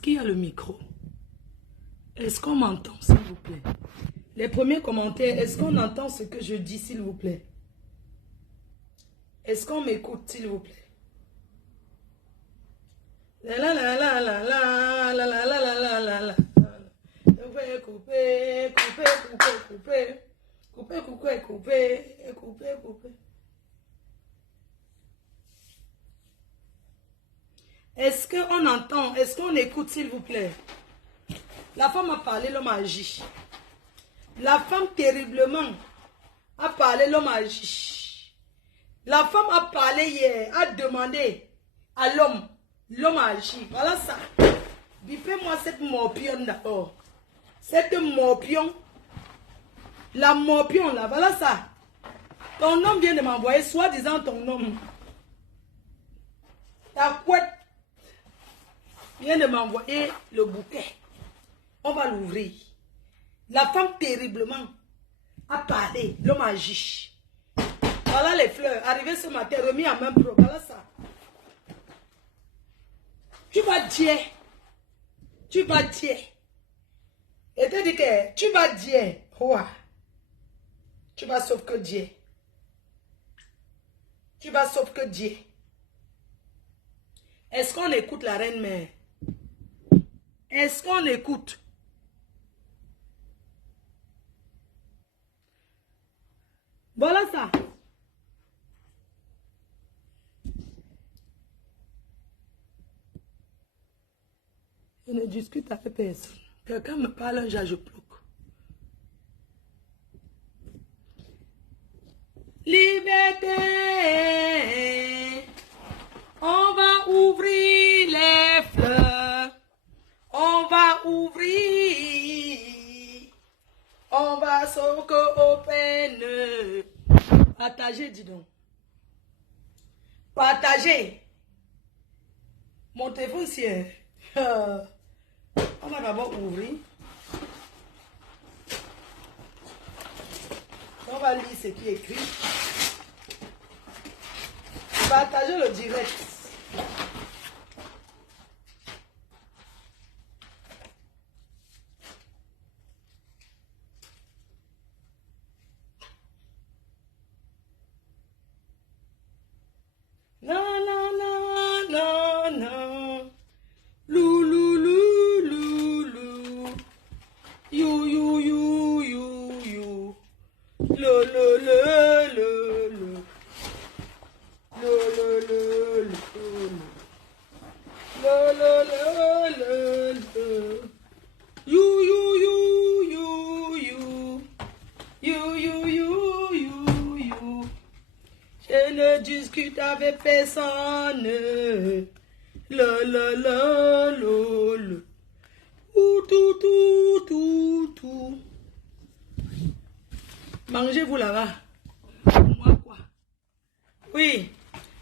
Est-ce qu'il y a le micro? Est-ce qu'on m'entend, s'il vous plaît? Les premiers commentaires, est-ce qu'on entend ce que je dis, s'il vous plaît? Est-ce qu'on m'écoute, s'il vous plaît? La la la la la la la la la la la la. Couper, couper, couper, couper, couper, couper, couper, couper, couper. Est-ce qu'on entend? Est-ce qu'on écoute, s'il vous plaît? La femme a parlé, l'homme a agi. La femme terriblement a parlé, l'homme a agi. La femme a parlé hier, a demandé à l'homme. L'homme a agi. Voilà ça. Bipez-moi cette morpion d'abord. Cette morpion. La morpion là, voilà ça. Ton homme vient de m'envoyer, soi-disant ton homme. Ta couette vient de m'envoyer le bouquet. On va l'ouvrir. La femme terriblement a parlé. L'homme a agi. Voilà les fleurs. Arrivé ce matin, remis à main propre. Voilà ça. Tu vas dire. Tu vas dire. Et te dit que tu vas dire. Quoi? Tu vas sauf que Dieu. Tu vas sauf que Dieu. Est-ce qu'on écoute la reine mère? Est-ce qu'on écoute? Voilà ça. Je ne discute avec personne. Quelqu'un me parle un jour, je bloque. Liberté, on va ouvrir les fleurs, on va ouvrir, on va sauver au peine. Partagez, dis donc. Partagez. Montez-vous, ciel. On va d'abord ouvrir. On va lire ce qui est écrit. Partagez le direct. Non, non, non, non, non. Lou, lou, lou, lou, lou. You, you, you, you, you. Le, le, le, le, le. Le, le, le, le, le. Le, le, le, le, le. You, you, you, you, you. You, you, you, you, you. Je ne discute avec personne. Le, le, le, le, le. Ou, tout, tout, tout, tout. Mangez-vous là-bas. Moi quoi? Oui.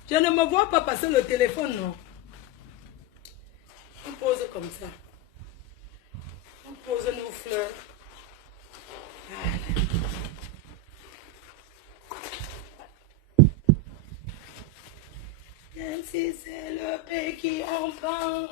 Je ne me vois pas passer le téléphone, non. On pose comme ça. On pose nos fleurs. Voilà. Même si c'est le paix qui en prend.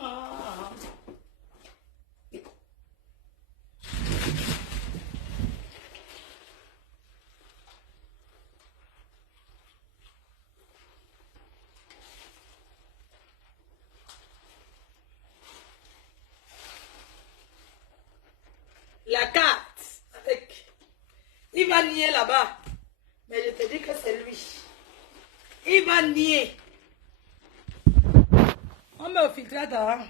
La carte avec. Il va nier là-bas. Mais je te dis que c'est lui. Il va nier. On met au filtrateur.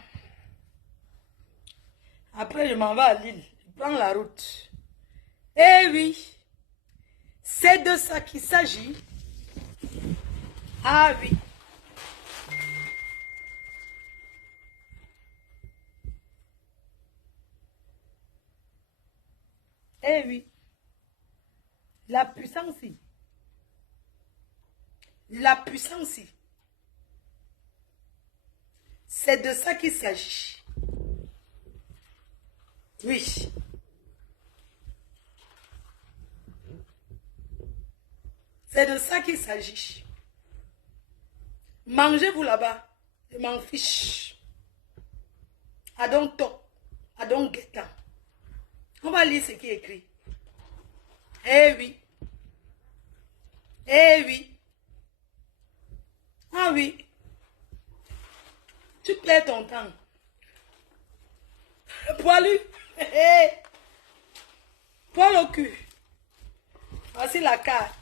Après, je m'en vais à Lille. Je prends la route. Eh oui. C'est de ça qu'il s'agit. Ah oui. Eh oui. La puissance. La puissance. C'est de ça qu'il s'agit. Oui. C'est de ça qu'il s'agit. Mangez-vous là-bas. Je m'en fiche. I don't talk. I don't get down. On va lire ce qui est écrit. Eh oui. Eh oui. Ah oui. Tu perds ton temps. Poilu. Poil au cul. Voici la carte.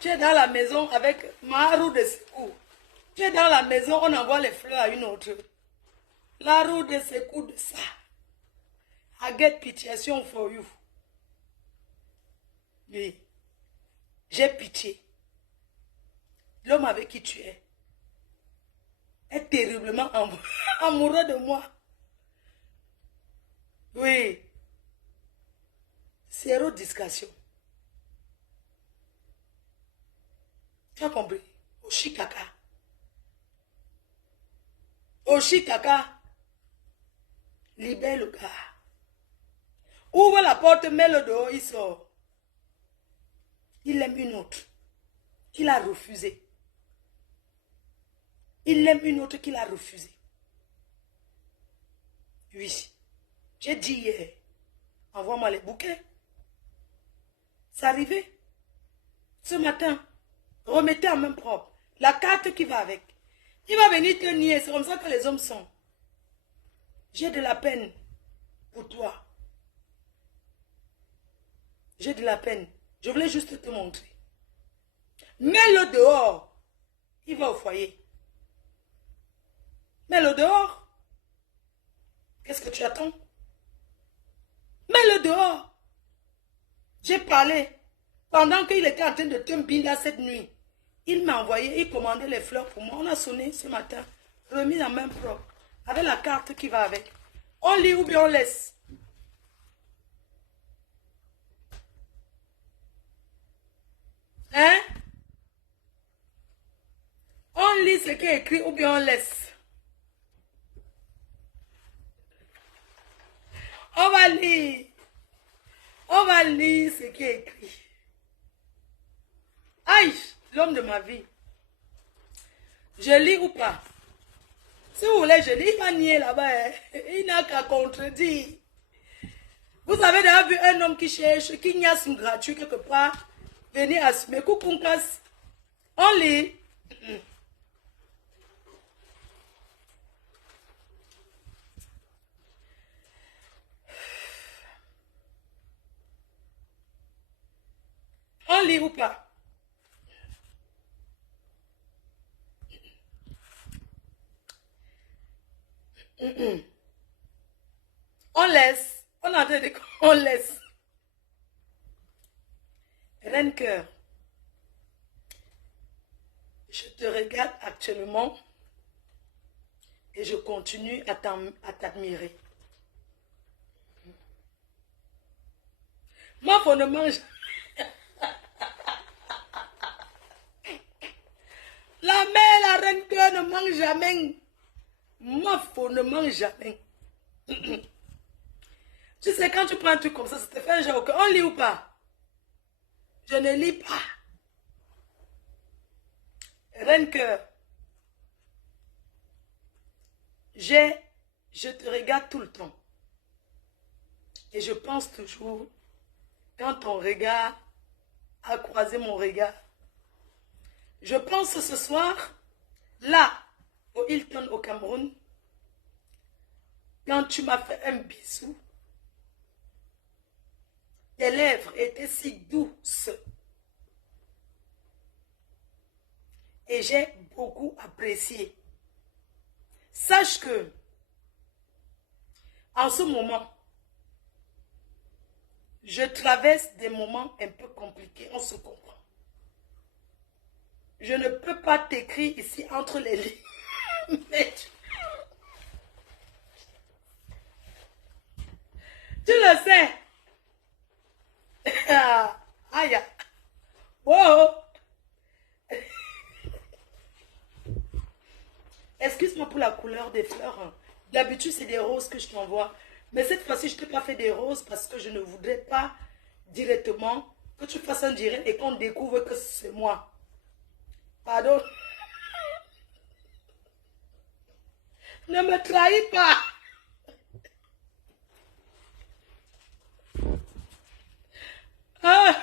Tu es dans la maison avec ma roue de secours. Tu es dans la maison, on envoie les fleurs à une autre. La roue de secours de ça. I get pitié for you. Oui. J'ai pitié. L'homme avec qui tu es est terriblement amoureux de moi. Oui. Zéro discrétion. Tu as compris? Oshikaka. Oshikaka. Libère le gars. Ouvre la porte, mets-le dehors, il sort. Il aime une autre qu'il a refusée. Il aime une autre qu'il a refusée. Oui. J'ai dit hier, envoie-moi les bouquets. C'est arrivé. Ce matin, remettez en main propre la carte qui va avec. Il va venir te nier, c'est comme ça que les hommes sont. J'ai de la peine pour toi. J'ai de la peine. Je voulais juste te montrer. Mets-le dehors. Il va au foyer. Mets-le dehors. Qu'est-ce que tu attends? Mets-le dehors. J'ai parlé. Pendant qu'il était en train de te binder cette nuit, il m'a envoyé, il commandait les fleurs pour moi. On a sonné ce matin, remis en main propre, avec la carte qui va avec. On lit ou bien on laisse. Hein? On lit ce qui est écrit ou bien on laisse. On va lire. On va lire ce qui est écrit. Aïe, l'homme de ma vie. Je lis ou pas? Si vous voulez, je lis. Il va nier là-bas. Hein. Il n'a qu'à contredire. Vous avez déjà vu un homme qui cherche, qui niasse gratuit quelque part. Venez assumer. Coucou, casse. On lit. On lit ou pas? On laisse. On a dit qu'on laisse. Reine cœur, je te regarde actuellement et je continue à t'admirer. Moi, on ne mange. La mère, la reine cœur ne mange jamais. Moi, on ne mange jamais. Tu sais, quand tu prends un truc comme ça te fait un genre. On lit ou pas? Je ne lis pas. Reine cœur, je te regarde tout le temps. Et je pense toujours, quand ton regard a croisé mon regard, je pense ce soir, là, au Hilton au Cameroun, quand tu m'as fait un bisou, tes lèvres étaient si douces. Et j'ai beaucoup apprécié. Sache que, en ce moment, je traverse des moments un peu compliqués, on se comprend. Je ne peux pas t'écrire ici entre les lignes. Mais tu le sais. Aïe. Wow. Excuse-moi pour la couleur des fleurs. D'habitude, c'est des roses que je t'envoie. Mais cette fois-ci, je ne t'ai pas fait des roses parce que je ne voudrais pas directement que tu fasses un direct et qu'on découvre que c'est moi. Pardon. Ne me trahis pas. Ah.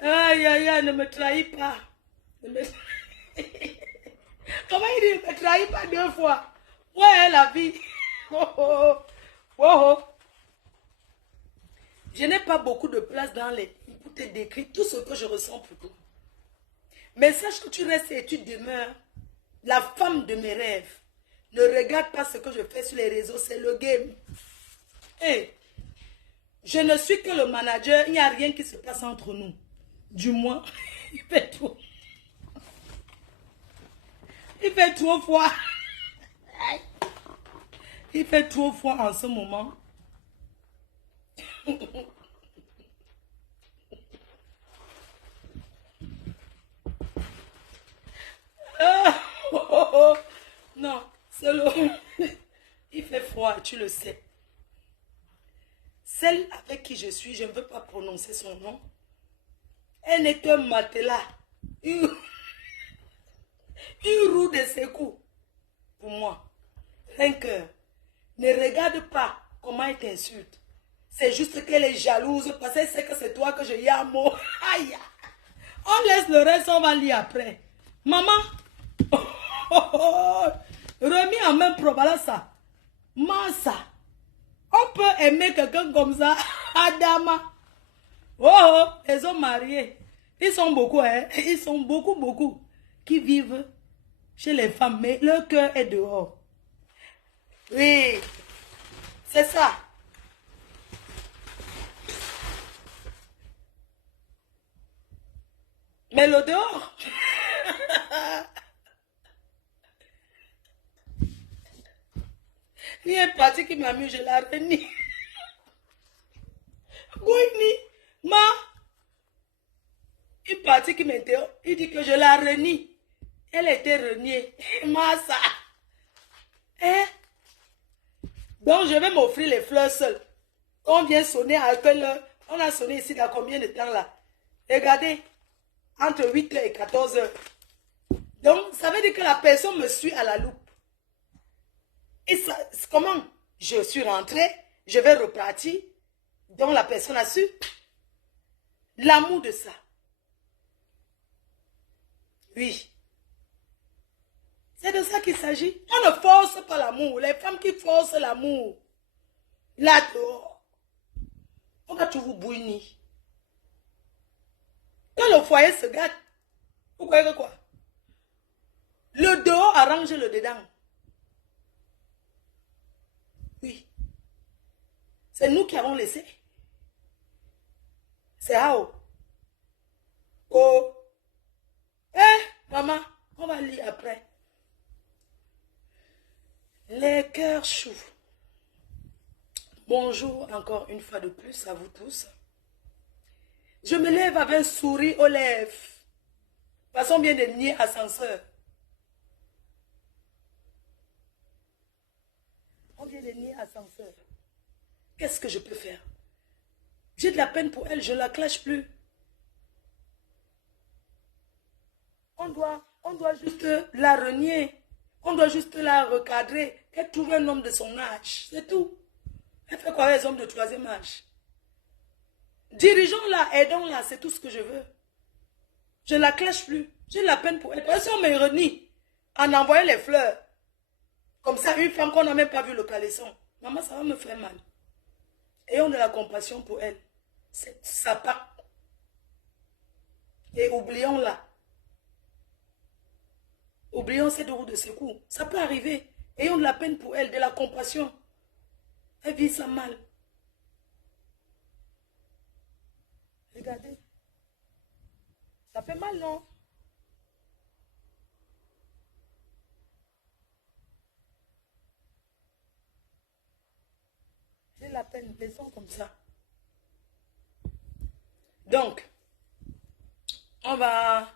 Aïe, aïe, aïe, ne me trahis pas. Ne me... Comment il dit, ne me trahis pas 2 fois? Ouais, la vie. Oh, oh, oh, oh. Je n'ai pas beaucoup de place dans les... pour te décrire tout ce que je ressens pour toi. Mais sache que tu restes et tu demeures la femme de mes rêves. Ne regarde pas ce que je fais sur les réseaux, c'est le game. Hey, je ne suis que le manager, il n'y a rien qui se passe entre nous. Du moins, il fait tout. Il fait trop froid. Il fait trop froid en ce moment. Oh, oh, oh. Non, c'est le... Il fait froid, tu le sais. Celle avec qui je suis, je ne veux pas prononcer son nom. Elle n'est qu'un matelas. Une roue de secours. Pour moi. Rien que, ne regarde pas comment elle t'insulte. C'est juste qu'elle est jalouse parce qu'elle sait que c'est toi que je yamo. Aïe. On laisse le reste, on va lire après. Maman. Oh, oh, oh. Remis en main probable ça. Massa. On peut aimer quelqu'un comme ça. Adama. Oh, oh, ils sont mariés. Ils sont beaucoup, hein. Ils sont beaucoup qui vivent chez les femmes, mais leur cœur est dehors. Oui, c'est ça. Mais le dehors. Il y a une partie qui m'amuse, je la renie. Gouini, ma. Une partie qui m'interroge, il dit que je la renie. Elle était reniée. Ma ça. Hein? Donc je vais m'offrir les fleurs seules. On vient sonner à quelle heure? On a sonné ici dans combien de temps là? Regardez. Entre 8h et 14h. Donc ça veut dire que la personne me suit à la loupe. Et ça, comment? Je suis rentrée, je vais repartir. Donc la personne a su. L'amour de ça. Oui. C'est de ça qu'il s'agit. On ne force pas l'amour. Les femmes qui forcent l'amour, là dehors, on va toujours bouillir. Quand le foyer se gâte, vous croyez que quoi? Le dehors arrange le dedans. Oui. C'est nous qui avons laissé. C'est Hao. Oh. Maman, on va lire après. Les cœurs chauds. Bonjour encore une fois de plus à vous tous. Je me lève avec un sourire aux lèvres. Passons bien de nier ascenseur. On vient de nier ascenseur. Qu'est-ce que je peux faire? J'ai de la peine pour elle, je ne la clash plus. On doit juste la renier. On doit juste la recadrer. Qu'elle trouve un homme de son âge. C'est tout. Elle fait quoi les hommes de 3e âge? Dirigeons-la, aidons-la, c'est tout ce que je veux. Je ne la clash plus. J'ai de la peine pour elle. Parce que si on me renie en envoyant les fleurs, comme ça, une femme qu'on n'a même pas vu le caleçon, maman, ça va me faire mal. Ayons de la compassion pour elle. C'est sa part. Et oublions-la. Oublions cette roue de secours. Ça peut arriver. Ayons de la peine pour elle, de la compassion. Elle vit ça mal. Regardez. Ça fait mal, non? J'ai la peine, laissons comme ça. Donc, on va...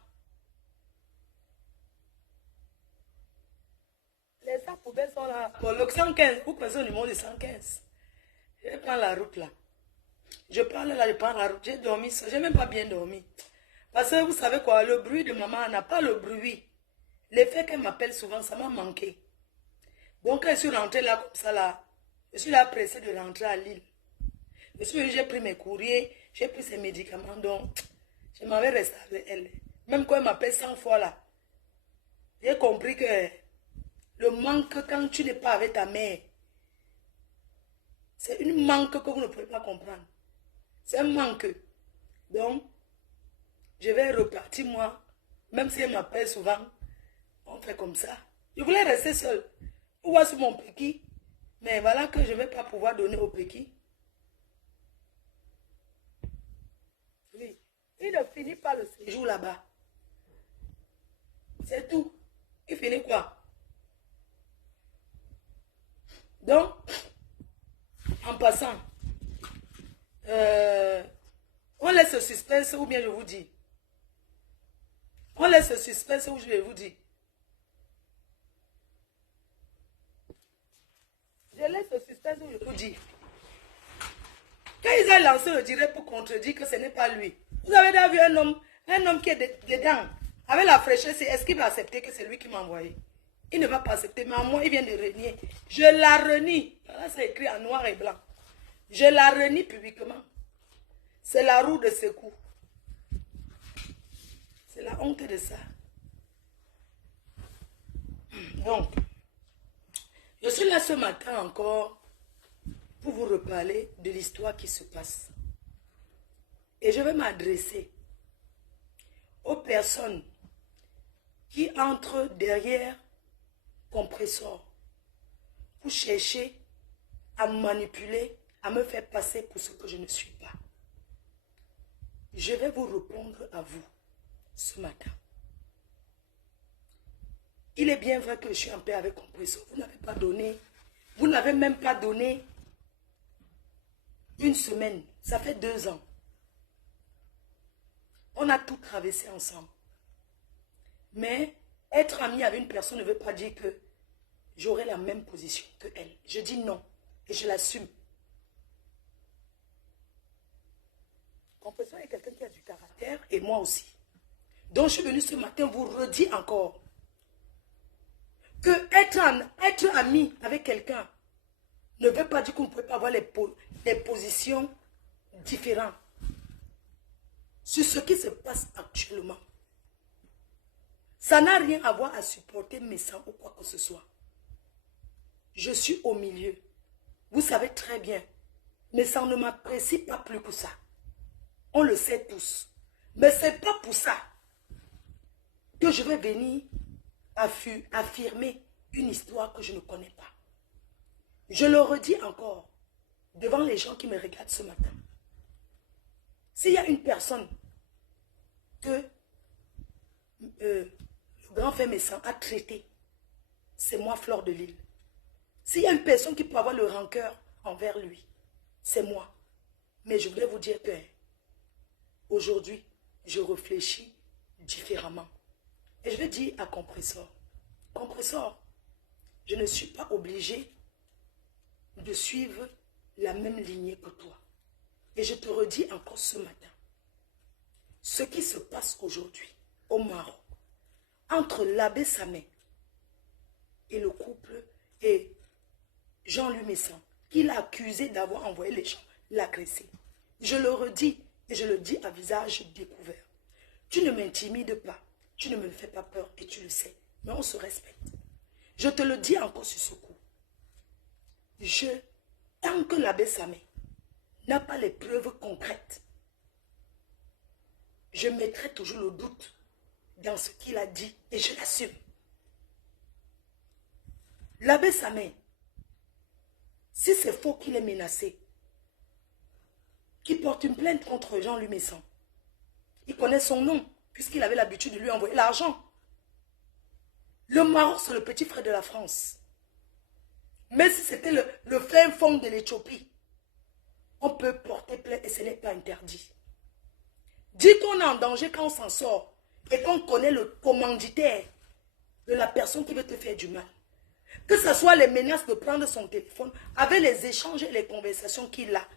Les sacs poubelles sont là. Bon, le 115, vous connaissez le numéro de 115. Je vais prendre la route là. Je parle là, je prends la route. J'ai dormi, j'ai même pas bien dormi. Parce que vous savez quoi, le bruit de maman n'a pas le bruit. L'effet qu'elle m'appelle souvent, ça m'a manqué. Donc, quand je suis rentrée là comme ça, là, je suis là pressée de rentrer à Lille. J'ai pris mes courriers, j'ai pris ses médicaments, donc je m'avais resté avec elle. Même quand elle m'appelle 100 fois là, j'ai compris que le manque quand tu n'es pas avec ta mère, c'est une manque que vous ne pouvez pas comprendre. C'est un manque. Donc, je vais repartir moi, même si elle m'appelle souvent, on fait comme ça. Je voulais rester seule. Pour voir sur mon péki, mais voilà que je ne vais pas pouvoir donner au péki. Oui, il ne finit pas le séjour là-bas. C'est tout. Il finit quoi? Donc, en passant, on laisse ce suspense ou bien je vous dis. On laisse ce suspense ou je vais vous dire. Je laisse ce suspense où je vous dis. Quand ils ont lancé le direct pour contredire que ce n'est pas lui, vous avez déjà vu un homme qui est dedans, avec la fraîcheur, est-ce qu'il va accepter que c'est lui qui m'a envoyé? Il ne va pas accepter, mais à moi, il vient de renier. Je la renie. Là, c'est écrit en noir et blanc. Je la renie publiquement. C'est la roue de secours. C'est la honte de ça. Donc, je suis là ce matin encore pour vous reparler de l'histoire qui se passe. Et je vais m'adresser aux personnes qui entrent derrière Compressor pour chercher à me manipuler, à me faire passer pour ce que je ne suis pas. Je vais vous répondre à vous ce matin. Il est bien vrai que je suis en paix avec Compressor. Vous n'avez même pas donné une semaine. Ça fait 2 ans. On a tout traversé ensemble. Mais être ami avec une personne ne veut pas dire que j'aurai la même position que elle. Je dis non et je l'assume. Compressor est quelqu'un qui a du caractère et moi aussi. Donc je suis venue ce matin vous redire encore que être ami avec quelqu'un ne veut pas dire qu'on ne peut pas avoir des positions différentes sur ce qui se passe actuellement. Ça n'a rien à voir à supporter mes sangs ou quoi que ce soit. Je suis au milieu. Vous savez très bien. Mais ça ne m'apprécie pas plus que ça. On le sait tous. Mais ce n'est pas pour ça que je vais venir affirmer une histoire que je ne connais pas. Je le redis encore devant les gens qui me regardent ce matin. S'il y a une personne que le grand frère Messan a traité, c'est moi, Fleur de Lille. S'il y a une personne qui peut avoir le rancœur envers lui, c'est moi. Mais je voudrais vous dire que aujourd'hui, je réfléchis différemment. Et je vais dire à Compressor, Compressor, je ne suis pas obligé de suivre la même lignée que toi. Et je te redis encore ce matin, ce qui se passe aujourd'hui au Maroc, entre l'abbé Samé et le couple et Jean-Louis Messan, qu'il a accusé d'avoir envoyé les gens l'agresser. Je le redis et je le dis à visage découvert. Tu ne m'intimides pas, tu ne me fais pas peur et tu le sais, mais on se respecte. Je te le dis encore sur ce coup. Tant que l'abbé Samé n'a pas les preuves concrètes, je mettrai toujours le doute dans ce qu'il a dit et je l'assume. L'abbé Samé, si c'est faux qu'il est menacé, qu'il porte une plainte contre Jean-Louis Messan, il connaît son nom puisqu'il avait l'habitude de lui envoyer l'argent. Le Maroc, c'est le petit frère de la France. Mais si c'était le fin fond de l'Éthiopie, on peut porter plainte et ce n'est pas interdit. Dit qu'on est en danger quand on s'en sort et qu'on connaît le commanditaire de la personne qui veut te faire du mal. Que ce soit les menaces de prendre son téléphone, avec les échanges et les conversations qu'il a,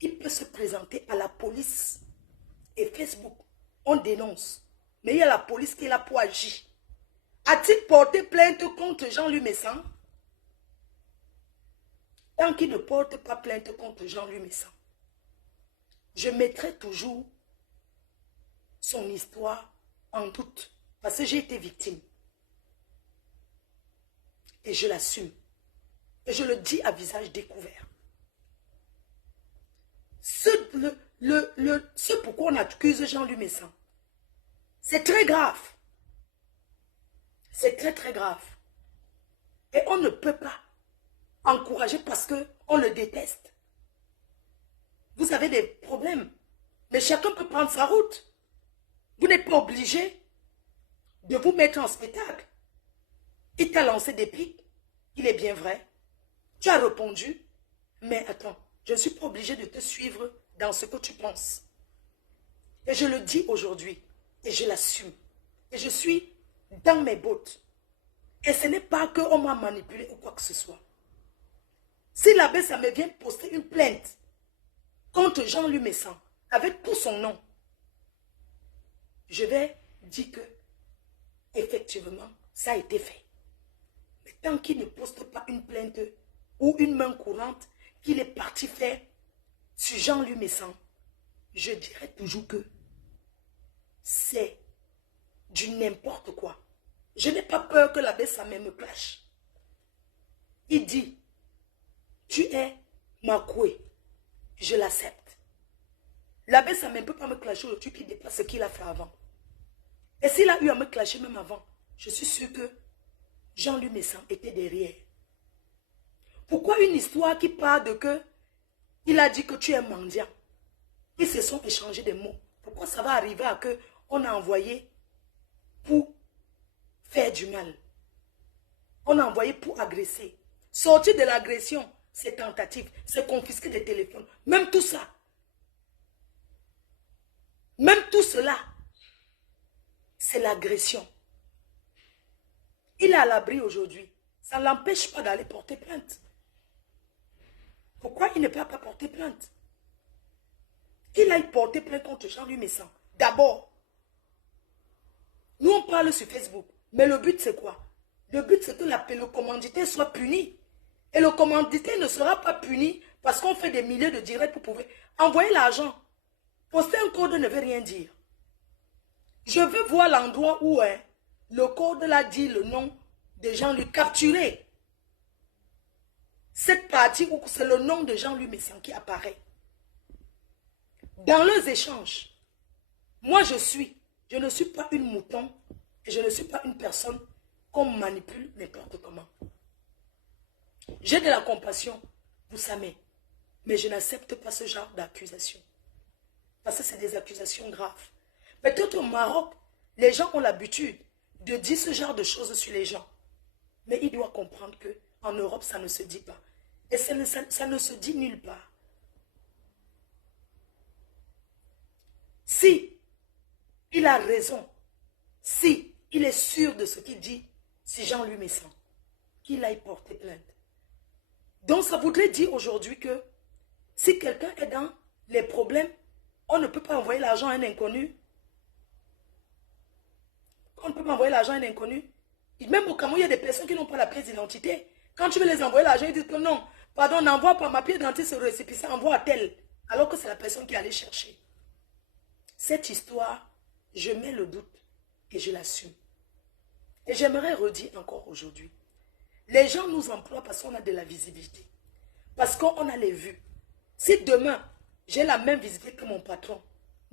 il peut se présenter à la police et Facebook. On dénonce. Mais il y a la police qui est là pour agir. A-t-il porté plainte contre Jean-Louis Messan? Tant qu'il ne porte pas plainte contre Jean-Louis Messan, je mettrai toujours son histoire en doute. Parce que j'ai été victime. Et je l'assume. Et je le dis à visage découvert. Ce pourquoi on accuse Jean-Louis Messan, c'est très grave. C'est très très grave. Et on ne peut pas encourager parce qu'on le déteste. Vous avez des problèmes. Mais chacun peut prendre sa route. Vous n'êtes pas obligé de vous mettre en spectacle. Il t'a lancé des pics. Il est bien vrai. Tu as répondu. Mais attends, je ne suis pas obligé de te suivre dans ce que tu penses. Et je le dis aujourd'hui. Et je l'assume. Et je suis dans mes bottes. Et ce n'est pas qu'on m'a manipulé ou quoi que ce soit. Si l'abbé ça me vient poster une plainte contre Jean-Louis Messan, avec tout son nom, je vais dire que, effectivement, ça a été fait. Mais tant qu'il ne poste pas une plainte ou une main courante qu'il est parti faire sur Jean-Louis Messan, je dirais toujours que c'est du n'importe quoi. Je n'ai pas peur que l'abbé Samé me clash. Il dit, tu es Makoué, je l'accepte. L'abbé Samé ne peut pas me clasher aujourd'hui qui dépasse ce qu'il a fait avant. Et s'il a eu à me clasher même avant, je suis sûr que Jean-Louis Messan était derrière. Pourquoi une histoire qui parle de que il a dit que tu es mendiant? Ils se sont échangés des mots. Pourquoi ça va arriver à que on a envoyé pour faire du mal? On a envoyé pour agresser. Sortir de l'agression, c'est tentative, c'est confisquer des téléphones. Même tout ça. Même tout cela, c'est l'agression. Il est à l'abri aujourd'hui. Ça ne l'empêche pas d'aller porter plainte. Pourquoi il ne peut pas porter plainte? Il a porté plainte contre Jean-Louis Messan. D'abord, nous on parle sur Facebook, mais le but c'est quoi? Le but c'est que le commanditaire soit puni. Et le commanditaire ne sera pas puni parce qu'on fait des milliers de directs pour pouvoir envoyer l'argent. Poster un code ne veut rien dire. Je veux voir l'endroit où le code là dit le nom de Jean-Louis capturé. Cette partie où c'est le nom de Jean-Louis Messan qui apparaît. Dans leurs échanges, moi je ne suis pas une mouton et je ne suis pas une personne qu'on manipule n'importe comment. J'ai de la compassion, vous savez, mais je n'accepte pas ce genre d'accusation. Parce que c'est des accusations graves. Peut-être au Maroc, les gens ont l'habitude de dire ce genre de choses sur les gens. Mais il doit comprendre qu'en Europe, ça ne se dit pas. Et ça ne se dit nulle part. Si il a raison, si il est sûr de ce qu'il dit, c'est Jean-Louis Messan, qu'il aille porter plainte. Donc ça voudrait dire aujourd'hui que si quelqu'un est dans les problèmes, on ne peut pas envoyer l'argent à un inconnu. On ne peut pas envoyer l'argent à un inconnu. Même au Cameroun, il y a des personnes qui n'ont pas la pièce d'identité. Quand tu veux les envoyer l'argent, ils disent que non, pardon, n'envoie pas ma pièce d'identité sur le récépissé, envoie à tel. Alors que c'est la personne qui est allée chercher. Cette histoire, je mets le doute et je l'assume. Et j'aimerais redire encore aujourd'hui. Les gens nous emploient parce qu'on a de la visibilité. Parce qu'on a les vues. Si demain, j'ai la même visibilité que mon patron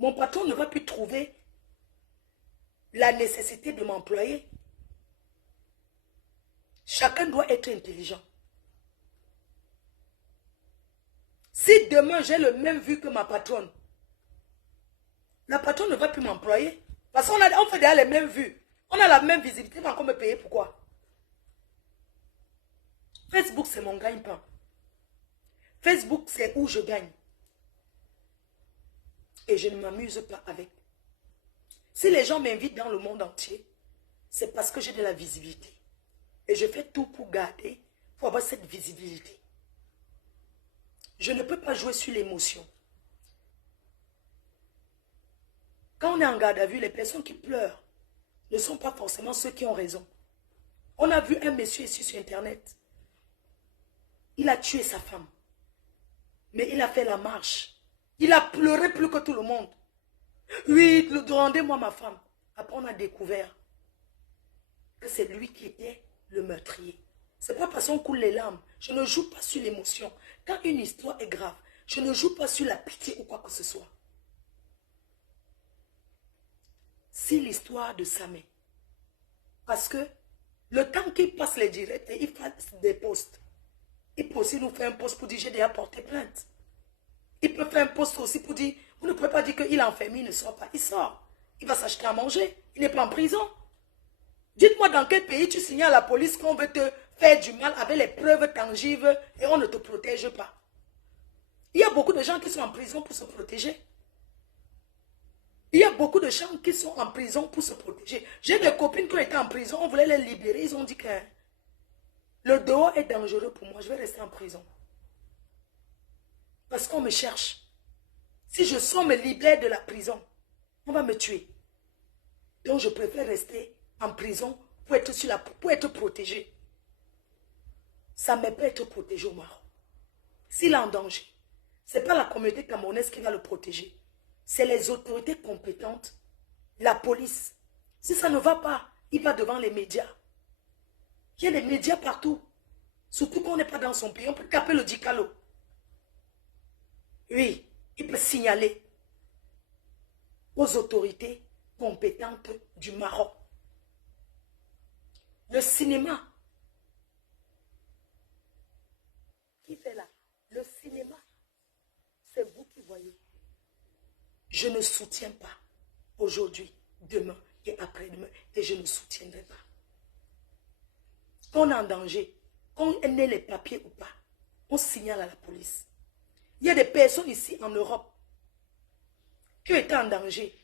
ne va plus trouver la nécessité de m'employer. Chacun doit être intelligent. Si demain, j'ai le même vue que ma patronne, la patronne ne va plus m'employer. Parce qu'on fait déjà les mêmes vues. On a la même visibilité, mais encore me payer pourquoi? Facebook, c'est mon gagne-pain. Facebook, c'est où je gagne. Et je ne m'amuse pas avec. Si les gens m'invitent dans le monde entier, c'est parce que j'ai de la visibilité. Et je fais tout pour garder, pour avoir cette visibilité. Je ne peux pas jouer sur l'émotion. Quand on est en garde à vue, les personnes qui pleurent ne sont pas forcément ceux qui ont raison. On a vu un monsieur ici sur Internet. Il a tué sa femme. Mais il a fait la marche. Il a pleuré plus que tout le monde. Oui, rendez-moi ma femme. Après, on a découvert que c'est lui qui était le meurtrier. C'est pas parce qu'on coule les larmes. Je ne joue pas sur l'émotion. Quand une histoire est grave, je ne joue pas sur la pitié ou quoi que ce soit. Si l'histoire de Samé, parce que le temps qu'il passe les directs et il fasse des posts, il peut aussi nous faire un post pour dire j'ai déjà porté plainte. Il peut faire un post aussi pour dire, vous ne pouvez pas dire qu'il est enfermé, il ne sort pas. Il sort. Il va s'acheter à manger. Il n'est pas en prison. Dites-moi dans quel pays tu signes à la police qu'on veut te faire du mal avec les preuves tangibles et on ne te protège pas. Il y a beaucoup de gens qui sont en prison pour se protéger. Il y a beaucoup de gens qui sont en prison pour se protéger. J'ai des copines qui étaient en prison, on voulait les libérer. Ils ont dit que le dehors est dangereux pour moi, je vais rester en prison. Parce qu'on me cherche. Si je sors me libérer de la prison, on va me tuer. Donc je préfère rester en prison pour être protégé. Ça ne peut être protégé au Maroc. S'il est en danger, ce n'est pas la communauté camerounaise qui va le protéger. C'est les autorités compétentes, la police. Si ça ne va pas, il va devant les médias. Il y a des médias partout. Surtout qu'on n'est pas dans son pays. On peut taper le Dicalo. Oui, il peut signaler aux autorités compétentes du Maroc. Le cinéma. Qui fait là? Le cinéma. C'est vous qui voyez. Je ne soutiens pas aujourd'hui, demain et après-demain. Et je ne soutiendrai pas. Qu'on est en danger, qu'on ait les papiers ou pas, on signale à la police. Il y a des personnes ici en Europe qui étaient en danger,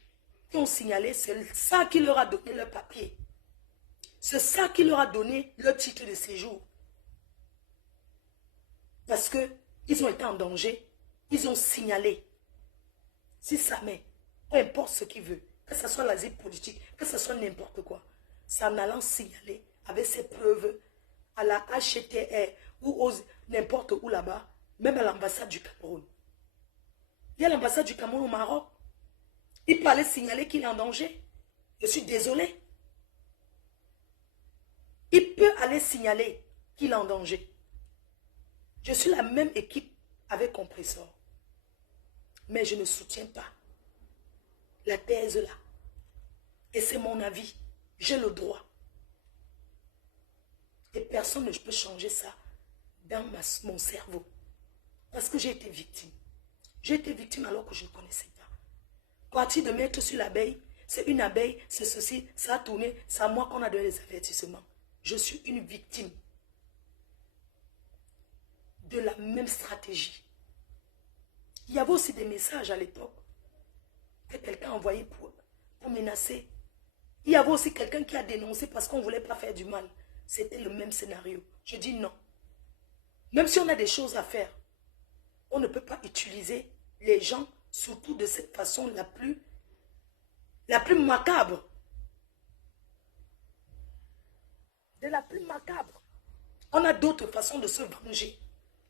qui ont signalé, c'est ça qui leur a donné leur papier. C'est ça qui leur a donné leur titre de séjour. Parce qu'ils ont été en danger, ils ont signalé. Si ça met, peu importe ce qu'il veut, que ce soit l'asile politique, que ce soit n'importe quoi, c'est en allant signaler avec ses preuves à la HTR ou n'importe où là-bas, même à l'ambassade du Cameroun. Il y a l'ambassade du Cameroun au Maroc. Il peut aller signaler qu'il est en danger. Je suis désolé. Il peut aller signaler qu'il est en danger. Je suis la même équipe avec Compressor. Mais je ne soutiens pas la thèse là. Et c'est mon avis. J'ai le droit. Et personne ne peut changer ça dans mon cerveau. Parce que j'ai été victime. J'ai été victime alors que je ne connaissais pas. Partir de mettre sur l'abeille, c'est une abeille, c'est ceci, ça a tourné, c'est à moi qu'on a donné les avertissements. Je suis une victime de la même stratégie. Il y avait aussi des messages à l'époque que quelqu'un a envoyé pour menacer. Il y avait aussi quelqu'un qui a dénoncé parce qu'on ne voulait pas faire du mal. C'était le même scénario. Je dis non. Même si on a des choses à faire, on ne peut pas utiliser les gens, surtout de cette façon la plus macabre. De la plus macabre. On a d'autres façons de se venger,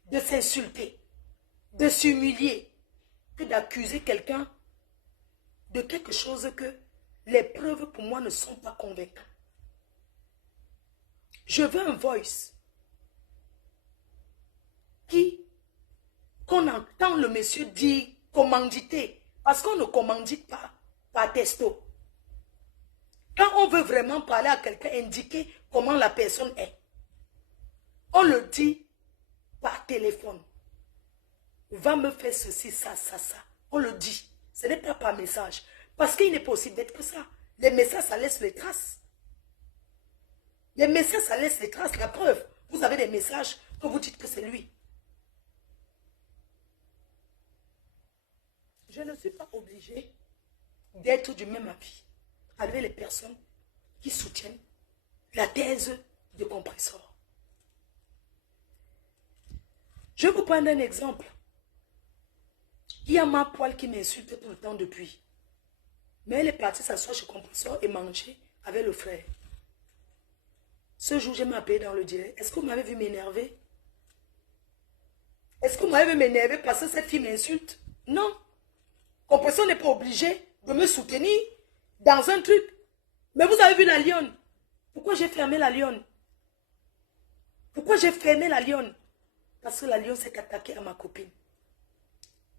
de s'insulter, de s'humilier, que d'accuser quelqu'un de quelque chose que les preuves pour moi ne sont pas convaincantes. Je veux un voice qu'on entend le monsieur dire commanditer, parce qu'on ne commandite pas par texto. Quand on veut vraiment parler à quelqu'un, indiquer comment la personne est, on le dit par téléphone. Va me faire ceci, ça, ça, ça. On le dit. Ce n'est pas par message. Parce qu'il n'est pas aussi bête que ça. Les messages, ça laisse les traces. Les messages, ça laisse les traces. La preuve, vous avez des messages que vous dites que c'est lui. Je ne suis pas obligée d'être du même avis avec les personnes qui soutiennent la thèse de Compressor. Je vais vous prendre un exemple. Il y a ma poêle qui m'insulte tout le temps depuis. Mais elle est partie s'asseoir chez Compressor et manger avec le frère. Ce jour, je m'ai appelé dans le direct. Est-ce que vous m'avez vu m'énerver? Est-ce que moi, je vais m'énerver parce que cette fille m'insulte? Non. Compression n'est pas obligée de me soutenir dans un truc. Mais vous avez vu la lionne. Pourquoi j'ai fermé la lionne? Pourquoi j'ai fermé la lionne? Parce que la lionne s'est attaquée à ma copine.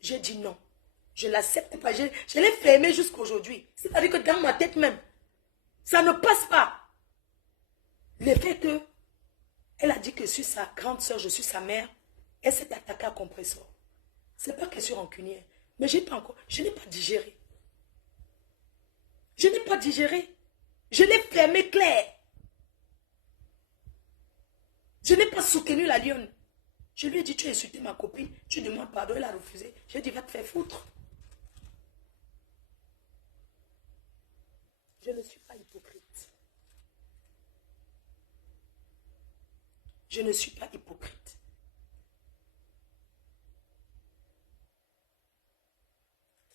J'ai dit non. Je ne l'accepte pas. Je l'ai fermée jusqu'à aujourd'hui. C'est-à-dire que dans ma tête même, ça ne passe pas. Le fait que elle a dit que je suis sa grande soeur, je suis sa mère, elle s'est attaquée à Compressor. Ce n'est pas question rancunière. Mais je n'ai pas digéré. Je n'ai pas digéré. Je l'ai fermé clair. Je n'ai pas soutenu la lionne. Je lui ai dit, tu as insulté ma copine, tu demandes pardon, elle a refusé. J'ai dit, va te faire foutre. Je ne suis pas hypocrite. Je ne suis pas hypocrite.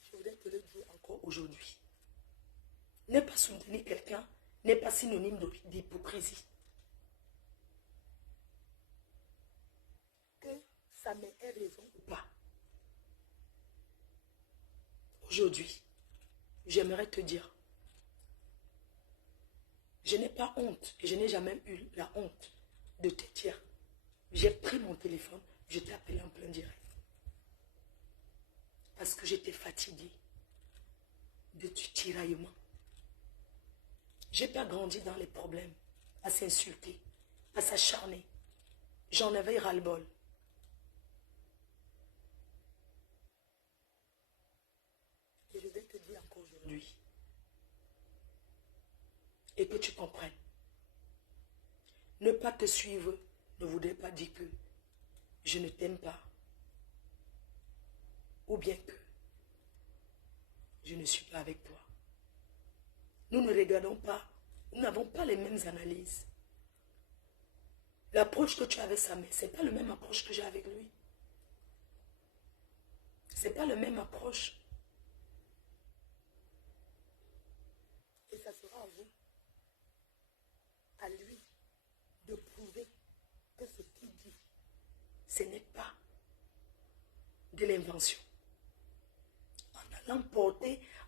Je voudrais te le dire encore aujourd'hui. Ne pas soutenir quelqu'un n'est pas synonyme d'hypocrisie. Que ça m'ait raison ou pas. Aujourd'hui, j'aimerais te dire, je n'ai pas honte et je n'ai jamais eu la honte de te dire, j'ai pris mon téléphone, je t'ai appelé en plein direct. Parce que j'étais fatiguée de tu tiraillement. Je n'ai pas grandi dans les problèmes, à s'insulter, à s'acharner. J'en avais ras-le-bol. Et je vais te dire encore aujourd'hui, et que tu comprennes, ne pas te suivre ne voudrait pas dire que je ne t'aime pas, ou bien que je ne suis pas avec toi. Nous ne regardons pas, nous n'avons pas les mêmes analyses. L'approche que tu as avec sa mère, ce n'est pas la même approche que j'ai avec lui. Ce n'est pas la même approche. Et ça sera à vous, à lui, de prouver que ce qu'il dit, ce n'est pas de l'invention.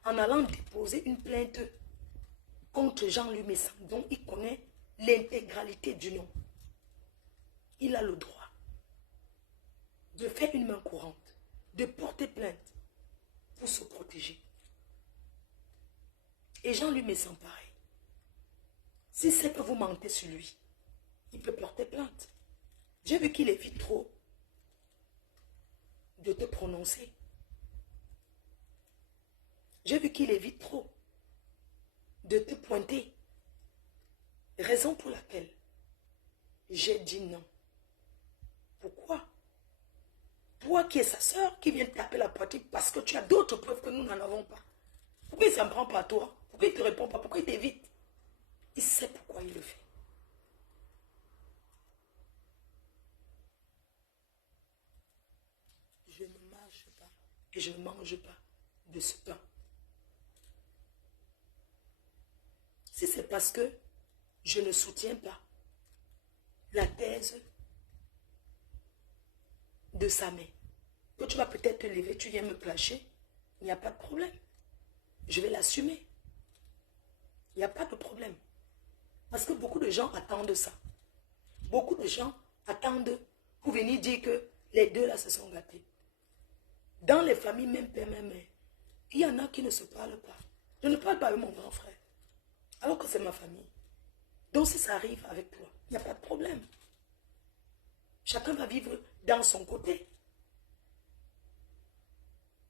En allant déposer une plainte contre Jean-Louis Messan, dont il connaît l'intégralité du nom. Il a le droit de faire une main courante, de porter plainte pour se protéger. Et Jean-Louis Messan, pareil. Si c'est que vous mentez sur lui, il peut porter plainte. J'ai vu qu'il évite trop de te prononcer. J'ai vu qu'il évite trop de te pointer. Raison pour laquelle j'ai dit non. Pourquoi? Toi qui es sa soeur, qui vient taper la poitrine parce que tu as d'autres preuves que nous n'en avons pas. Pourquoi il ne s'en prend pas à toi? Pourquoi il ne te répond pas? Pourquoi il t'évite? Il sait pourquoi il le fait. Je ne marche pas et je ne mange pas de ce pain. Si c'est parce que je ne soutiens pas la thèse de sa mère, que tu vas peut-être te lever, tu viens me clasher, il n'y a pas de problème. Je vais l'assumer. Il n'y a pas de problème. Parce que beaucoup de gens attendent ça. Beaucoup de gens attendent pour venir dire que les deux là se sont gâtés. Dans les familles, même père, même mère, il y en a qui ne se parlent pas. Je ne parle pas avec mon grand frère. Alors que c'est ma famille. Donc si ça arrive avec toi, il n'y a pas de problème. Chacun va vivre dans son côté.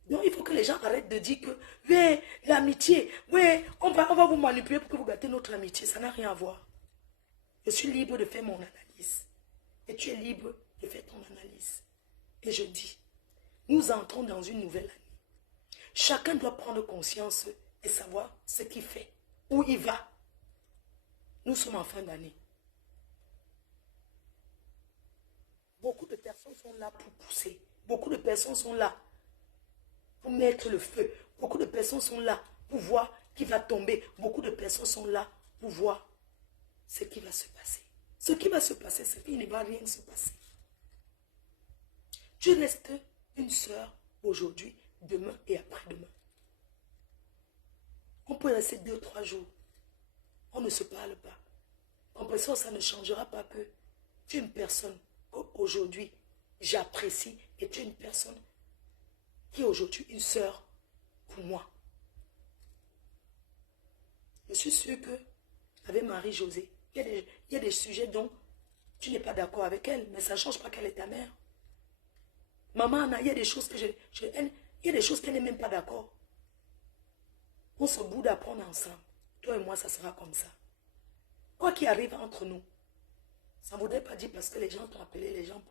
Donc il faut que les gens arrêtent de dire que oui, l'amitié, oui, on va vous manipuler pour que vous gâtez notre amitié. Ça n'a rien à voir. Je suis libre de faire mon analyse. Et tu es libre de faire ton analyse. Et je dis, nous entrons dans une nouvelle année. Chacun doit prendre conscience et savoir ce qu'il fait, où il va. Nous sommes en fin d'année. Beaucoup de personnes sont là pour pousser. Beaucoup de personnes sont là pour mettre le feu. Beaucoup de personnes sont là pour voir qui va tomber. Beaucoup de personnes sont là pour voir ce qui va se passer. Ce qui va se passer, c'est qu'il ne va rien se passer. Tu restes une sœur aujourd'hui, demain et après-demain. On peut rester 2-3 jours. On ne se parle pas. Comprenez, ça ne changera pas que tu es une personne qu'aujourd'hui j'apprécie et tu es une personne qui est aujourd'hui une sœur pour moi. Je suis sûre que avec Marie-Josée, il y a des sujets dont tu n'es pas d'accord avec elle, mais ça ne change pas qu'elle est ta mère. Maman Anna, il y a des choses que il y a des choses qu'elle n'est même pas d'accord. On se boude d'apprendre ensemble. Toi et moi, ça sera comme ça. Quoi qu'il arrive entre nous, ça ne voudrait pas dire parce que les gens t'ont appelé, les gens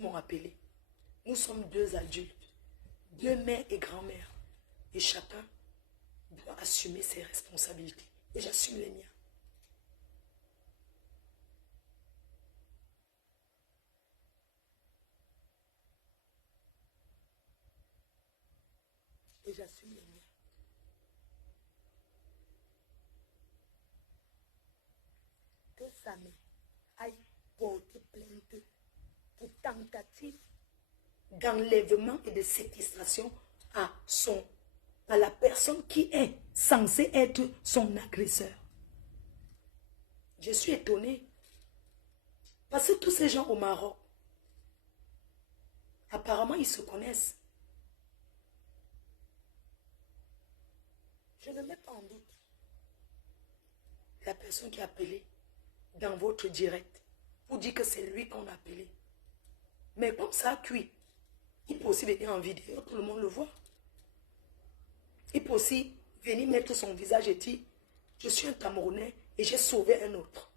m'ont appelé. Nous sommes deux adultes, deux mères et grand-mères. Et chacun doit assumer ses responsabilités. Et j'assume les miens. Et j'assume les miens. Que sa mère aille porter plainte pour tentative d'enlèvement et de séquestration à la personne qui est censée être son agresseur. Je suis étonnée. Parce que tous ces gens au Maroc, apparemment, ils se connaissent. Je ne mets pas en doute la personne qui a appelé dans votre direct pour dire que c'est lui qu'on a appelé. Mais comme ça a cuit, il peut aussi venir en vidéo, tout le monde le voit. Il peut aussi venir mettre son visage et dire, je suis un Camerounais et j'ai sauvé un autre.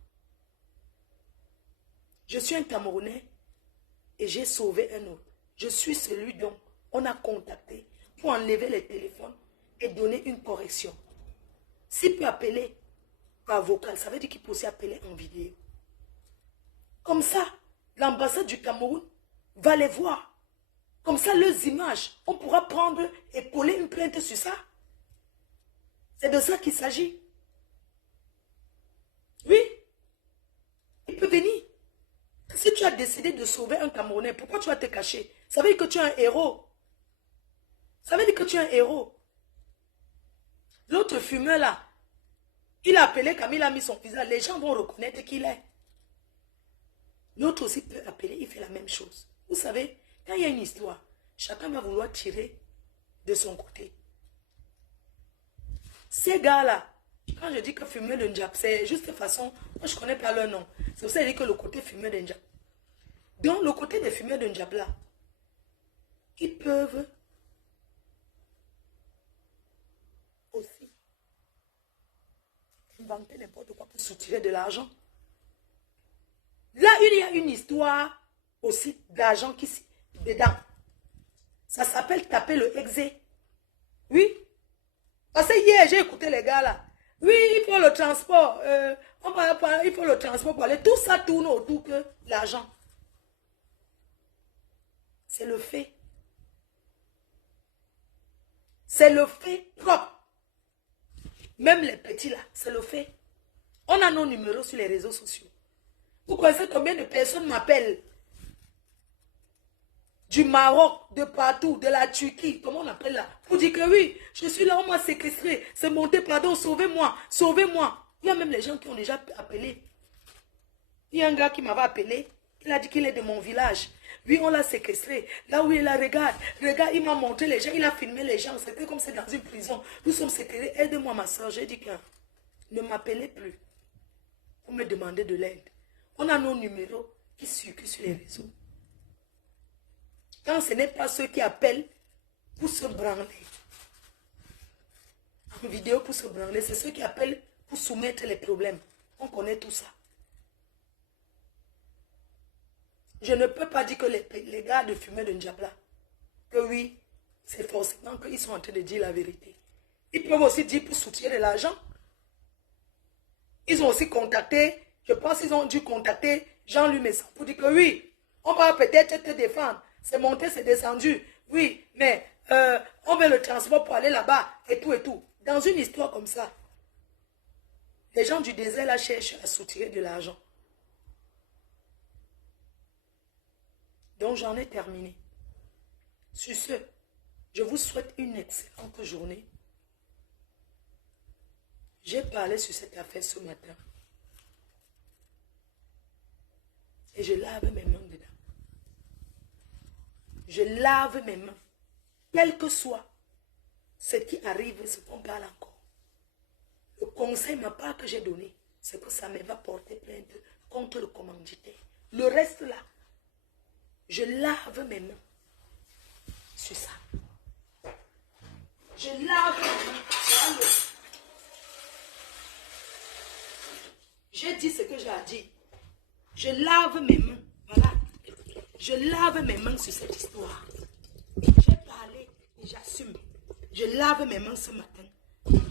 Je suis un Camerounais et j'ai sauvé un autre. Je suis celui dont on a contacté pour enlever les téléphones et donner une correction. S'il peut appeler par vocal, ça veut dire qu'il peut aussi appeler en vidéo. Comme ça, l'ambassade du Cameroun va les voir. Comme ça, leurs images, on pourra prendre et coller une plainte sur ça. C'est de ça qu'il s'agit. Oui. Il peut venir. Si tu as décidé de sauver un Camerounais, pourquoi tu vas te cacher? Ça veut dire que tu es un héros. Ça veut dire que tu es un héros. L'autre fumeur là, il a appelé comme il a mis son visage. Les gens vont reconnaître qui il est. L'autre aussi peut appeler, il fait la même chose. Vous savez, quand il y a une histoire, chacun va vouloir tirer de son côté. Ces gars-là, quand je dis que fumeur de Ndjap, c'est juste de façon, moi je ne connais pas leur nom. C'est pour ça que je dis que le côté fumeur de Ndjap. Donc le côté des fumeurs de Ndjap là, ils peuvent aussi inventer n'importe quoi pour soutirer de l'argent. Là, il y a une histoire aussi d'argent qui dedans. Ça s'appelle taper le exé. Oui. Parce que hier, j'ai écouté les gars là. Oui, il faut le transport. Il faut le transport pour aller. Tout ça tourne autour que l'argent. C'est le fait. C'est le fait propre. Même les petits là, c'est le fait. On a nos numéros sur les réseaux sociaux. Vous connaissez combien de personnes m'appellent du Maroc, de partout, de la Turquie, comment on appelle là, pour dire que oui, je suis là, on m'a séquestré, c'est monté, pardon, sauvez-moi, sauvez-moi. Il y a même les gens qui ont déjà appelé. Il y a un gars qui m'avait appelé, il a dit qu'il est de mon village. Oui, on l'a séquestré. Là où il a, regarde, il m'a montré les gens, il a filmé les gens, c'était comme c'est dans une prison. Nous sommes séquestrés, aide-moi ma soeur. J'ai dit que ne m'appelez plus pour me demander de l'aide. On a nos numéros qui circulent sur les réseaux. Quand ce n'est pas ceux qui appellent pour se branler. En vidéo pour se branler, c'est ceux qui appellent pour soumettre les problèmes. On connaît tout ça. Je ne peux pas dire que les gars de fumée de Ndjabla, que oui, c'est forcément qu'ils sont en train de dire la vérité. Ils peuvent aussi dire pour soutirer de l'argent. Ils ont aussi contacté, je pense qu'ils ont dû contacter Jean-Louis Messon pour dire que oui, on va peut-être te défendre. C'est monté, c'est descendu. Oui, mais on veut le transport pour aller là-bas et tout et tout. Dans une histoire comme ça, les gens du désert là cherchent à soutirer de l'argent. Donc j'en ai terminé. Sur ce, je vous souhaite une excellente journée. J'ai parlé sur cette affaire ce matin. Et je lave mes mains dedans. Je lave mes mains. Quel que soit ce qui arrive, ce qu'on parle encore. Le conseil, ma part que j'ai donné, c'est que ça me va porter plainte contre le commanditaire. Le reste là, je lave mes mains sur ça. Je lave mes mains. J'ai dit ce que j'ai dit. Je lave mes mains. Voilà. Je lave mes mains sur cette histoire. J'ai parlé et j'assume. Je lave mes mains ce matin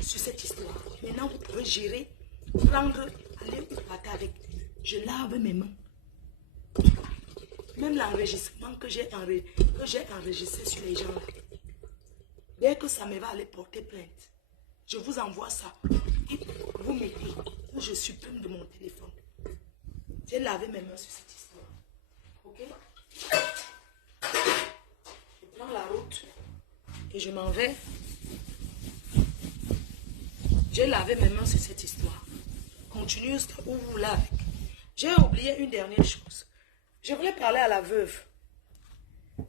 sur cette histoire. Maintenant, vous pouvez gérer, prendre, aller partir avec. Je lave mes mains. Même l'enregistrement que j'ai enregistré sur les gens là. Dès que ça me va aller porter plainte, je vous envoie ça. Et vous mettez ou je supprime de mon téléphone. J'ai lavé mes mains sur cette histoire. Ok? Je prends la route et je m'en vais. J'ai lavé mes mains sur cette histoire. Continue où vous voulez avec. J'ai oublié une dernière chose. Je voulais parler à la veuve.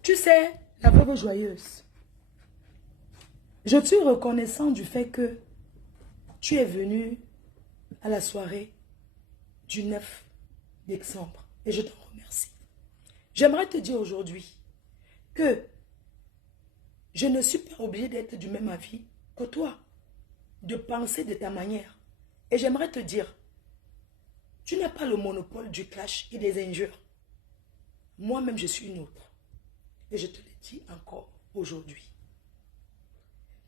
Tu sais, la veuve joyeuse. Je suis reconnaissant du fait que tu es venu à la soirée du 9 décembre. Et je t'en remercie. J'aimerais te dire aujourd'hui que je ne suis pas obligée d'être du même avis que toi, de penser de ta manière. Et j'aimerais te dire, tu n'as pas le monopole du clash et des injures. Moi-même, je suis une autre. Et je te le dis encore aujourd'hui.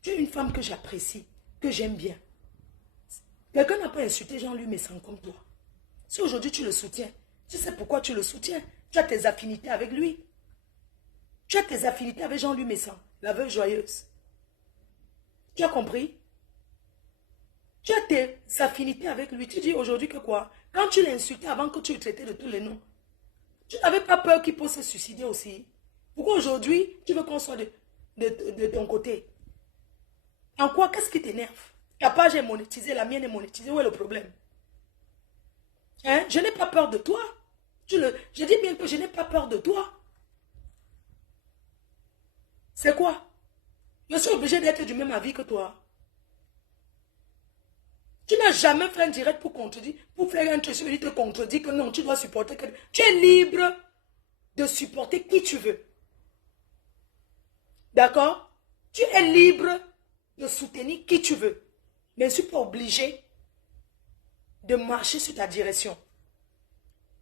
Tu es une femme que j'apprécie, que j'aime bien. Quelqu'un n'a pas insulté Jean-Louis Messan comme toi. Si aujourd'hui tu le soutiens, tu sais pourquoi tu le soutiens. Tu as tes affinités avec lui. Tu as tes affinités avec Jean-Louis Messan, la veuve joyeuse. Tu as compris? Tu as tes affinités avec lui. Tu dis aujourd'hui que quoi? Quand tu l'as insulté avant que tu le traitais de tous les noms, tu n'avais pas peur qu'il puisse se suicider aussi. Pourquoi aujourd'hui tu veux qu'on soit de ton côté? En quoi? Qu'est-ce qui t'énerve? Ta page est monétisée, la mienne est monétisée. Où est le problème? Hein? Je n'ai pas peur de toi. Je dis bien que je n'ai pas peur de toi. C'est quoi? Je suis obligé d'être du même avis que toi. Tu n'as jamais fait un direct pour contredire, pour faire un truc sur lui te contredire que non, tu dois supporter. Tu es libre de supporter qui tu veux. D'accord? Tu es libre de soutenir qui tu veux. Mais je ne suis pas obligé de marcher sur ta direction.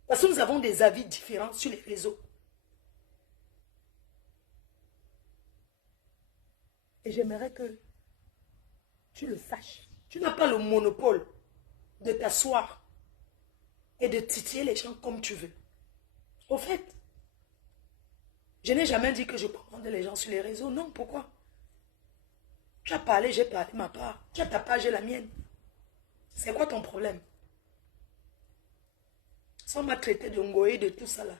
Parce que nous avons des avis différents sur les réseaux. Et j'aimerais que tu le saches. Tu n'as pas le monopole de t'asseoir et de titiller les gens comme tu veux. Au fait, je n'ai jamais dit que je commande les gens sur les réseaux. Non, pourquoi? Tu as parlé, j'ai parlé ma part. Tu as ta page, j'ai la mienne. C'est quoi ton problème? Ça m'a traité de ngoé, de tout ça là.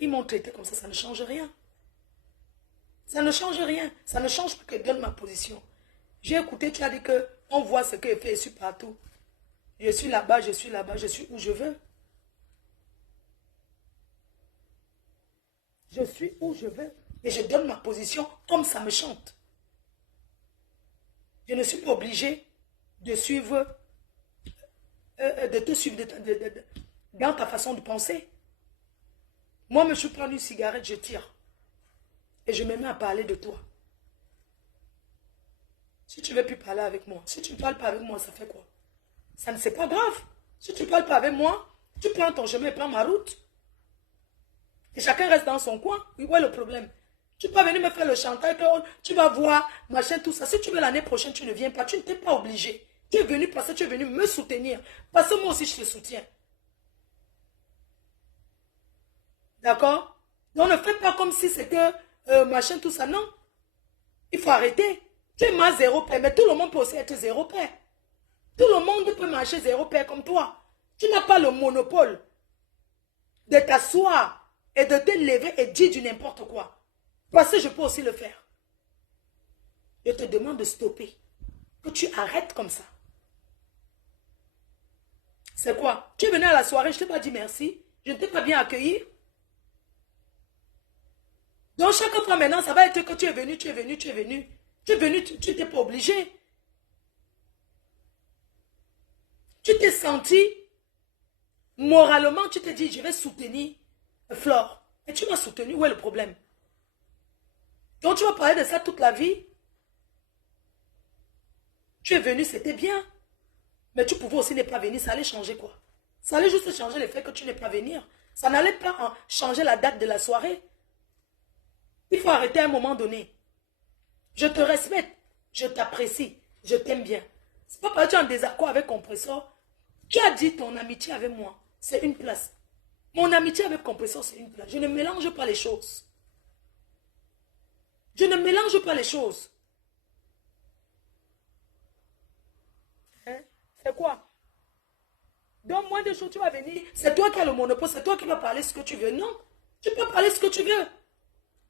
Ils m'ont traité comme ça ne change rien. Ça ne change rien. Ça ne change pas que je donne ma position. J'ai écouté, tu as dit que on voit ce que je fais, je suis partout. Je suis là-bas, je suis là-bas, je suis où je veux. Je suis où je veux. Et je donne ma position comme ça me chante. Je ne suis pas obligé de suivre, de te suivre dans ta façon de penser. Moi, je prends une cigarette, je tire. Et je me mets à parler de toi. Si tu ne veux plus parler avec moi, si tu ne parles pas avec moi, ça fait quoi? Ça ne c'est pas grave. Si tu ne parles pas avec moi, tu prends ton chemin et prends ma route. Et chacun reste dans son coin. Oui, où est le problème? Tu peux venir me faire le chantage, tu vas voir, machin, tout ça. Si tu veux l'année prochaine, tu ne viens pas. Tu n'es pas obligé. Tu es venu parce que tu es venu me soutenir. Parce que moi aussi, je te soutiens. D'accord? Donc, ne fais pas comme si c'était machin, tout ça. Non. Il faut arrêter. Tu es ma zéro paix, mais tout le monde peut aussi être zéro paix. Tout le monde peut marcher zéro paix comme toi. Tu n'as pas le monopole de t'asseoir et de te lever et dire du n'importe quoi. Parce que je peux aussi le faire. Je te demande de stopper. Que tu arrêtes comme ça. C'est quoi? Tu es venu à la soirée, je ne t'ai pas dit merci. Je ne t'ai pas bien accueilli. Donc chaque fois maintenant, ça va être que tu es venu, tu es venu, tu es venu. Tu es venu, tu n'étais pas obligé. Tu t'es senti, moralement, tu t'es dit, je vais soutenir Flore. Et tu m'as soutenu, où est le problème? Donc tu vas parler de ça toute la vie. Tu es venu, c'était bien. Mais tu pouvais aussi ne pas venir, ça allait changer quoi? Ça allait juste changer le fait que tu n'es pas venir. Ça n'allait pas changer la date de la soirée. Il faut arrêter à un moment donné. Je te respecte, je t'apprécie, je t'aime bien. C'est pas parce que tu es en désaccord avec Compressor. Tu as dit ton amitié avec moi, c'est une place. Mon amitié avec Compressor, c'est une place. Je ne mélange pas les choses. Je ne mélange pas les choses. Hein? C'est quoi? Donc, moins de choses, tu vas venir. C'est toi qui as le monopole, c'est toi qui vas parler ce que tu veux. Non, tu peux parler ce que tu veux.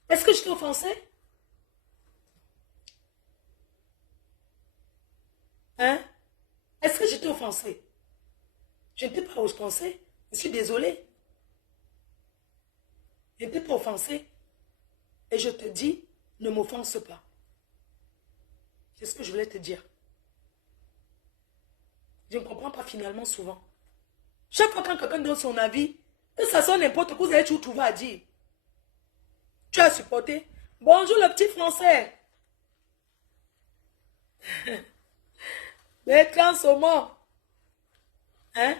Est-ce que je t'ai offensé? Hein? Est-ce que je t'ai offensé? Je ne t'ai pas offensé. Je suis désolée. Je ne t'ai pas offensé. Et je te dis, ne m'offense pas. C'est ce que je voulais te dire. Je ne comprends pas finalement souvent. Chaque fois quand quelqu'un donne son avis, que ça soit n'importe quoi, vous allez tout trouver à dire. Tu as supporté. Bonjour le petit français. Les saumon. Hein?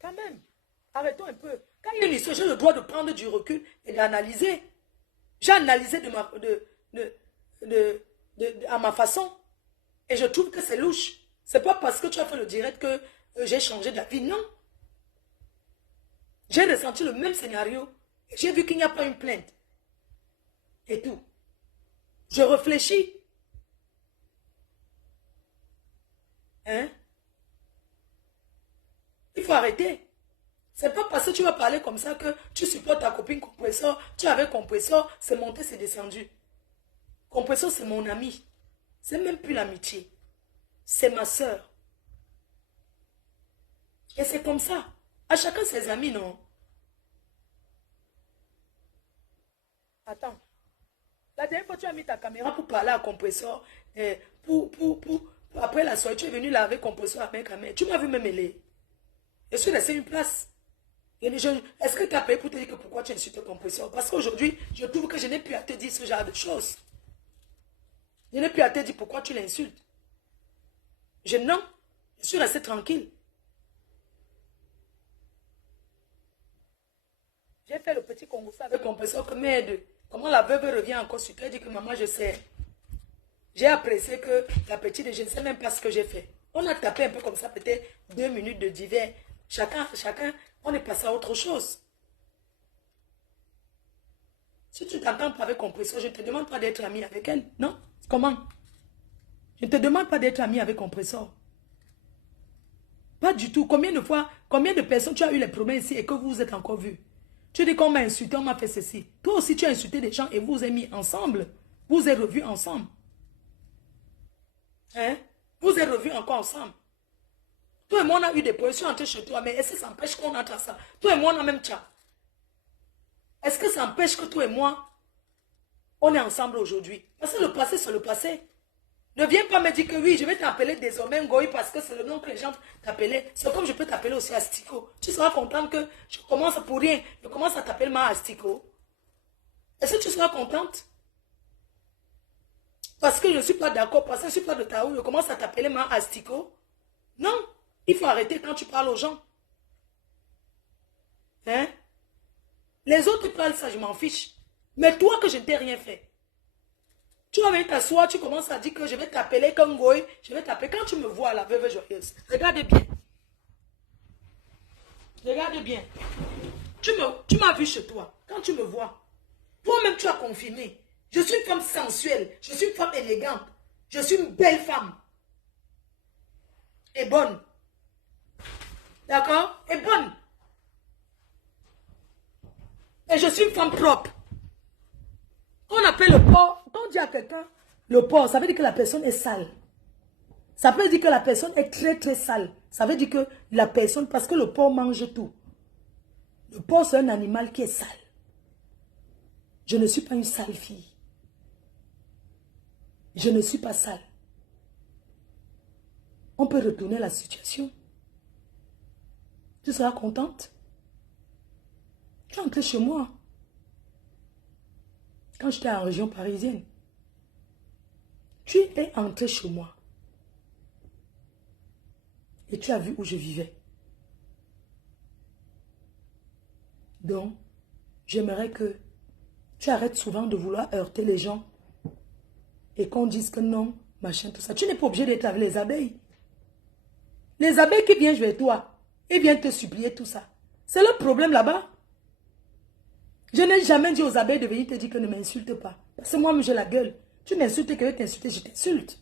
Quand même. Arrêtons un peu. Quand il y a une histoire, j'ai le droit de prendre du recul et d'analyser. J'ai analysé à ma façon. Et je trouve que c'est louche. C'est pas parce que tu as fait le direct que j'ai changé d'avis. Non. J'ai ressenti le même scénario. J'ai vu qu'il n'y a pas une plainte. Et tout. Je réfléchis. Hein? Il faut arrêter. C'est pas parce que tu vas parler comme ça que tu supportes ta copine Compressor. Tu avais Compressor, c'est monté, c'est descendu. Compressor, c'est mon ami. C'est même plus l'amitié. C'est ma soeur. Et c'est comme ça. À chacun ses amis, non? Attends. La dernière fois, tu as mis ta caméra pour parler à Compressor. Après la soirée, tu es venu là avec Compressor avec caméra. Tu m'as vu me mêler. Je suis laissé une place. Est-ce que tu as payé pour te dire que pourquoi tu insultes Compressor? Parce qu'aujourd'hui, je trouve que je n'ai plus à te dire ce genre de choses. Je n'ai plus à te dire pourquoi tu l'insultes. Non, je suis resté tranquille. J'ai fait le petit concours avec Compressor que m'aide. Comment la veuve revient encore sur toi et dit que maman, je sais. J'ai apprécié que la petite, je ne sais même pas ce que j'ai fait. On a tapé un peu comme ça, peut-être 2 minutes de divers. Chacun, on est passé à autre chose. Si tu t'entends pas avec Compressor, je ne te demande pas d'être ami avec elle. Non? Comment? Je ne te demande pas d'être ami avec Compressor. Pas du tout. Combien de fois, combien de personnes tu as eu les problèmes ici et que vous vous êtes encore vus? Tu dis qu'on m'a insulté, on m'a fait ceci. Toi aussi, tu as insulté des gens et vous vous êtes mis ensemble. Vous vous êtes revus ensemble. Hein? Vous vous êtes revus encore ensemble. Toi et moi, on a eu des problèmes. Je suis entré chez toi, mais est-ce que ça empêche qu'on entre à ça? Toi et moi, on a même chat. Est-ce que ça empêche que toi et moi, on est ensemble aujourd'hui? Parce que le passé, c'est le passé. Ne viens pas me dire que oui, je vais t'appeler désormais Ngoï parce que c'est le nom que les gens t'appelaient. C'est comme je peux t'appeler aussi Astico. Tu seras contente que je commence pour rien. Je commence à t'appeler ma Astico. Est-ce que tu seras contente? Parce que je ne suis pas d'accord, parce que je ne suis pas de Taou, je commence à t'appeler ma Astico. Non, il faut arrêter quand tu parles aux gens. Hein? Les autres parlent ça, je m'en fiche. Mais toi que je ne t'ai rien fait. Tu vas venir t'asseoir, tu commences à dire que je vais t'appeler comme Goy, je vais t'appeler. Quand tu me vois, la veuve joyeuse, regarde bien. Regarde bien. Tu m'as vu chez toi. Quand tu me vois, toi-même tu as confirmé. Je suis une femme sensuelle, je suis une femme élégante, je suis une belle femme. Et bonne. D'accord? Est bonne. Et je suis une femme propre. On appelle le porc, quand on dit à quelqu'un le porc, ça veut dire que la personne est sale. Ça peut dire que la personne est très très sale. Ça veut dire que la personne, parce que le porc mange tout. Le porc, c'est un animal qui est sale. Je ne suis pas une sale fille. Je ne suis pas sale. On peut retourner la situation. Tu seras contente. Tu es entrée chez moi. Quand j'étais en région parisienne. Tu es entrée chez moi. Et tu as vu où je vivais. Donc, j'aimerais que tu arrêtes souvent de vouloir heurter les gens. Et qu'on dise que non, machin, tout ça. Tu n'es pas obligé d'être avec les abeilles. Les abeilles qui viennent vers toi, ils viennent te supplier tout ça. C'est le problème là-bas. Je n'ai jamais dit aux abeilles de venir te dire que ne m'insulte pas. Parce que moi, j'ai la gueule. Tu m'insultes, que je t'insulte, je t'insulte.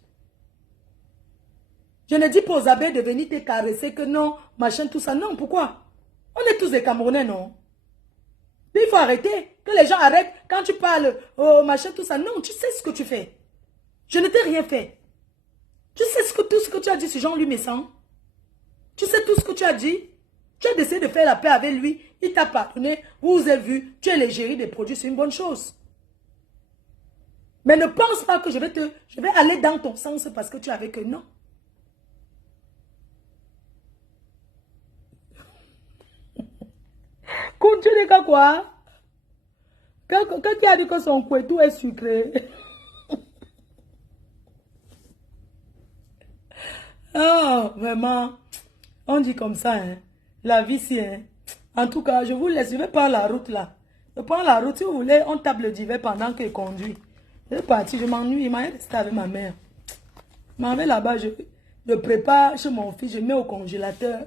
Je ne dis pas aux abeilles de venir te caresser que non, machin, tout ça. Non, pourquoi? On est tous des Camerounais, non? Il faut arrêter. Que les gens arrêtent quand tu parles, oh, machin, tout ça. Non, tu sais ce que tu fais. Je ne t'ai rien fait. Tu sais tout ce que tu as dit sur Jean-Louis Messan. Tu sais tout ce que tu as dit. Tu as décidé de faire la paix avec lui. Il t'a pardonné. Vous avez vu. Tu es l'égérie des produits. C'est une bonne chose. Mais ne pense pas que je vais aller dans ton sens parce que tu avais que non. Continue quoi? Quand il a dit que son couetou est sucré. Ah, vraiment. On dit comme ça, hein. La vie, c'est... Hein. En tout cas, je vous laisse. Je vais prendre la route là. Je prends la route. Si vous voulez, on tape le divan pendant qu'il conduit. Je vais partir. Je m'ennuie. Il m'a resté avec ma mère. Je m'en vais là-bas. Je prépare chez mon fils. Je mets au congélateur.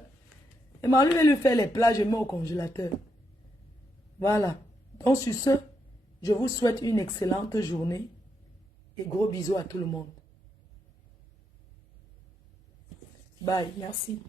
Et ma lui faire les plats. Je mets au congélateur. Voilà. Donc, sur ce, je vous souhaite une excellente journée. Et gros bisous à tout le monde. Bye. Merci.